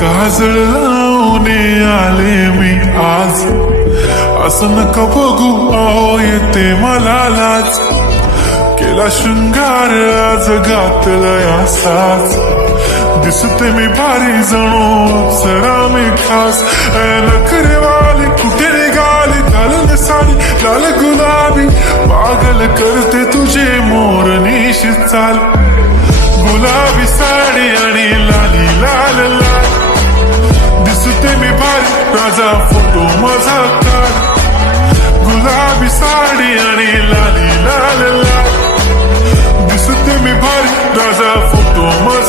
काजळ लावून आले मी आज, असं नका बघू अहो येते मला लाज, केला शृंगार आज घातलाय असाच, दिसते मी भारी जणू सरा मी खास, नखरेवाली कुठे निघाली घालून साडी लाल गुलाबी, पागल करते तुझे मोरनीशी चाल, गुलाबी साडी आणि लाली लाल लाल, दिसते मी भारी राजा फोटो माझा काढ, गुलाबी साडी आणि लाली लाल लाल, दिसते मी भारी राजा फोटो माझा